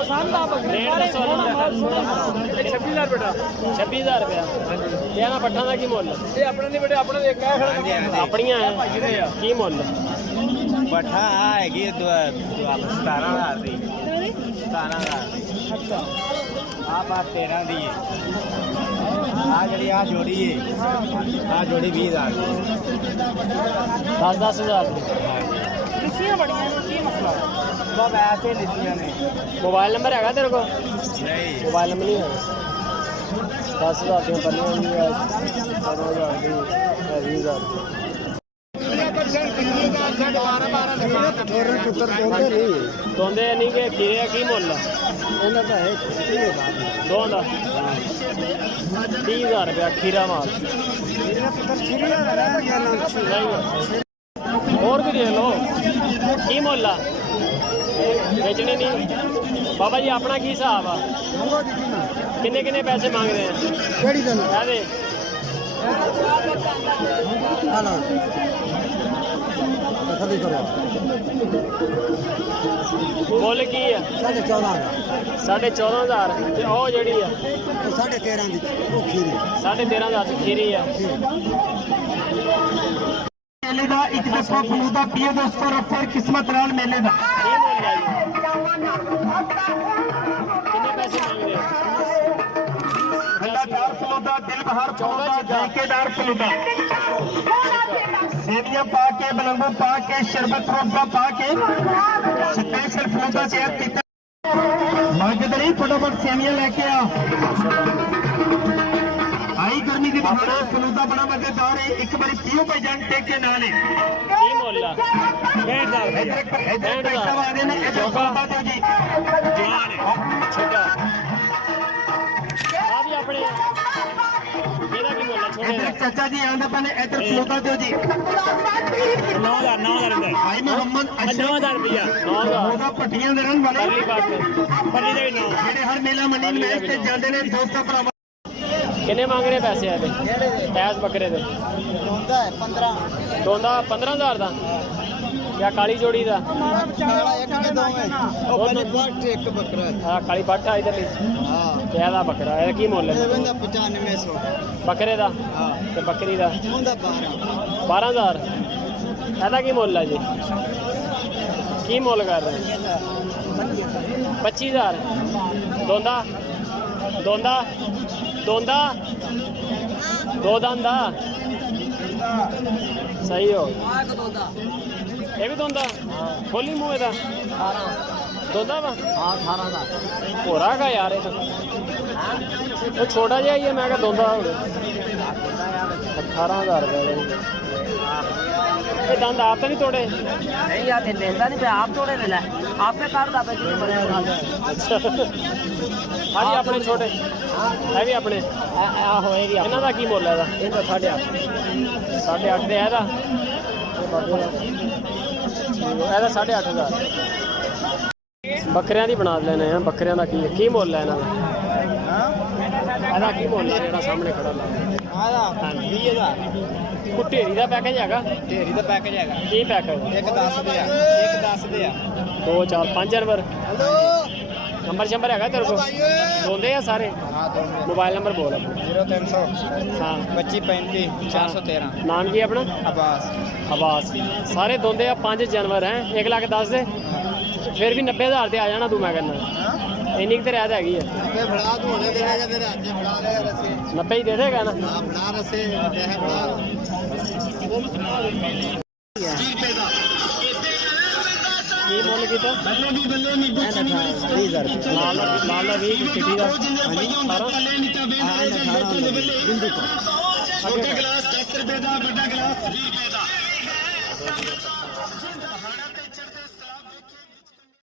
पसंद आप 26,000 बेटा 26,000 रुपया तेरा पट्ठा का की मुल ये अपने नहीं बेटे अपने एक अपनियां है की मुल पट्ठा हैगी 17,000 दी 17,000 अच्छा आप 13 दी है आ जी आ जोड़ी है आ जोड़ी 20,000 10,000 लिस्सियां बड़ियां की मसला सब ऐसे लिस्सियां ने मोबाइल नंबर है तेरे को नहीं मोबाइल नंबर नहीं है 10,000 की बनियां भी है 17,000 की 20,000 दोंदे नहीं के खीरे की मुल दो 30,000 रुपया खीरा माल और भी देख लो की मुल आ बेचने नहीं बाबा जी अपना की हिसाब आ किन्ने किन्ने पैसे मांग रहे हैं मुल की है 14,500 जी 13,500 खीरी है मेले का एक दफा फलूदा पिए दोस्तों रफर किस्मत नाल मेले का कितने पैसे मांग रहे ठंडादार फलूदा दिल बहार फलूदा ठेकेदार फलूदा सेवियां पा के बलंगो पा के शरबत रोबा पा के स्पेशल फलूदा तैयार किया मांगते नहीं फटाफट सेवियां लेके आ आई गर्मी की बहार फलूदा बड़ा मजेदार है एक बार पियो भाई जान टेक के नाल है की मुल आ 65,000 छोटा आ भी अपने ਇਹਦਾ ਕੀ ਮੁੱਲ ਹੈ ਛੋਟੇ ਦਾ चाचा जी आंदा पहले इधर फलूदा दो जी 9,000 भाई मोहम्मद 9,000 रुपया 9,000 पट्टियां दे रहन वाले पहली बात पल्ली दे 9 ਜਿਹੜੇ ਹਰ ਮੇਲਾ ਮੰਡੀ ਨੂੰ ਮੈਚ ਤੇ ਜਾਂਦੇ ਨੇ ਦੋਸਤਾਂ ਭਰਾਵਾਂ ਕਿੰਨੇ ਮੰਗ ਰਹੇ ਪੈਸੇ ਇਹਦੇ ਐਸ ਬੱਕਰੇ ਦੇ ਦੋਂਦਾ 15,000 ਦਾ ਜਾਂ ਕਾਲੀ ਜੋੜੀ ਦਾ ਹਾਂ ਕਾਲੀ ਬੱਟ ਆ ਇਧਰ ਇਹਦਾ ਬੱਕਰਾ ਇਹ ਕੀ ਮੁੱਲ ਹੈ 9500 ਬੱਕਰੇ ਦਾ ਤੇ ਬੱਕਰੀ ਦਾ 12,000 ਇਹਦਾ ਕੀ ਮੁੱਲ ਹੈ ਜੀ ਕੀ ਮੁੱਲ ਕਰ ਰਹੇ 25,000 ਦੋਂਦਾ ਦੋਂਦਾ ਦੋਂਦਾ ਦੋ ਦੰਦਾ ਸਹੀ ਹੋ ਇਹ ਵੀ ਦੋਂਦਾ ਖੋਲੀ ਮੂੰਹ ਇਹਦਾ ਦੋਂਦਾ ਵਾ ਹਾਂ 18,000 ਹੋਰਾ ਗਾ ਯਾਰ ਇਹ ਤਾਂ ਉਹ ਛੋਟਾ ਜਿਹਾ ਹੀ ਹੈ ਮੈਂ ਕਿਹਾ ਦੋਂਦਾ ਹੋਵੇ 18,000 ਰੁਪਏ ਇਹ ਦੰਦ ਆਪ ਤਾਂ ਨਹੀਂ ਤੋੜੇ नहीं यार लेता नहीं आप थोड़े ले ला आपने काट दा ਅੱਛਾ ਹਾਂਜੀ ਆਪਣੇ ਛੋਟੇ ਇਹ ਵੀ ਆਪਣੇ आहो ये भी ਇਹਨਾਂ ਦਾ ਕੀ ਮੁੱਲ ਹੈ ਇਹਦਾ इनका 8.5 8.5 ਦੇ ਇਹਦਾ ਇਹਦਾ 8.5 ਬੱਕਰਿਆਂ ਦੀ ਬਣਾ ਲੈਣੇ ਆ ਬੱਕਰਿਆਂ ਦਾ ਕੀ ਮੁੱਲ ਹੈ ਇਹਨਾਂ ਦਾ ਇਹਦਾ ਕੀ ਮੁੱਲ ਹੈ ਜਿਹੜਾ ਸਾਹਮਣੇ ਖੜਾ ਲਾ ਆਦਾ 20,000 ਢੇਰੀ ਦਾ ਪੈਕੇਜ ਹੈਗਾ ਢੇਰੀ ਦਾ ਪੈਕੇਜ ਹੈਗਾ ਕੀ ਪੈਕੇਜ ਇੱਕ 10 ਦੇ ਆ 2 4 5 ਜਾਨਵਰ ਹੈਲੋ ਨੰਬਰ ਸ਼ੰਬਰ ਹੈਗਾ ਤੇਰੇ ਕੋਲ ਦੋਂਦੇ ਆ ਸਾਰੇ ਹਾਂ ਦੋਨੋਂ ਮੋਬਾਈਲ ਨੰਬਰ ਬੋਲ ਆਪਣਾ 0300 ਹਾਂ 2535 413 ਨਾਮ ਕੀ ਹੈ ਆਪਣਾ ਆਵਾਜ਼ ਆਵਾਜ਼ ਸਾਰੇ ਦੋਂਦੇ ਆ 5 ਜਾਨਵਰ ਹੈ 1 ਲੱਖ 10 ਦੇ ਫਿਰ ਵੀ 90,000 ਤੇ ਆ ਜਾਣਾ ਤੂੰ ਮੈਂ ਕਹਿੰਦਾ ਇੰਨੀ ਕੁ ਤੇ ਰਹਿਤ ਹੈਗੀ ਆ ਤੇ ਫੜਾ ਤੂੰ ਹੁਣੇ ਦੇਗਾ ਤੇਰੇ ਹੱਥ 'ਚ ਫੜਾ ਦੇਗਾ ਰਸੇ 90 ਹੀ ਦੇ ਦੇਗਾ ਨਾ ਹਾਂ ਫੜਾ ਰਸੇ ਦੇ ਫੜਾ ਕੀ ਮੁੱਲ ਕੀਤਾ ਬੱਲੇ ਦੀ 20,000 ਲਾਲ ਦਾ 20 ਚਿੱਟੀ ਦਾ ਹਾਂਜੀ 18 ਛੋਟੇ ਗਲਾਸ 10 ਰੁਪਏ ਦਾ ਵੱਡਾ ਗਲਾਸ 20 ਰੁਪਏ ਦਾ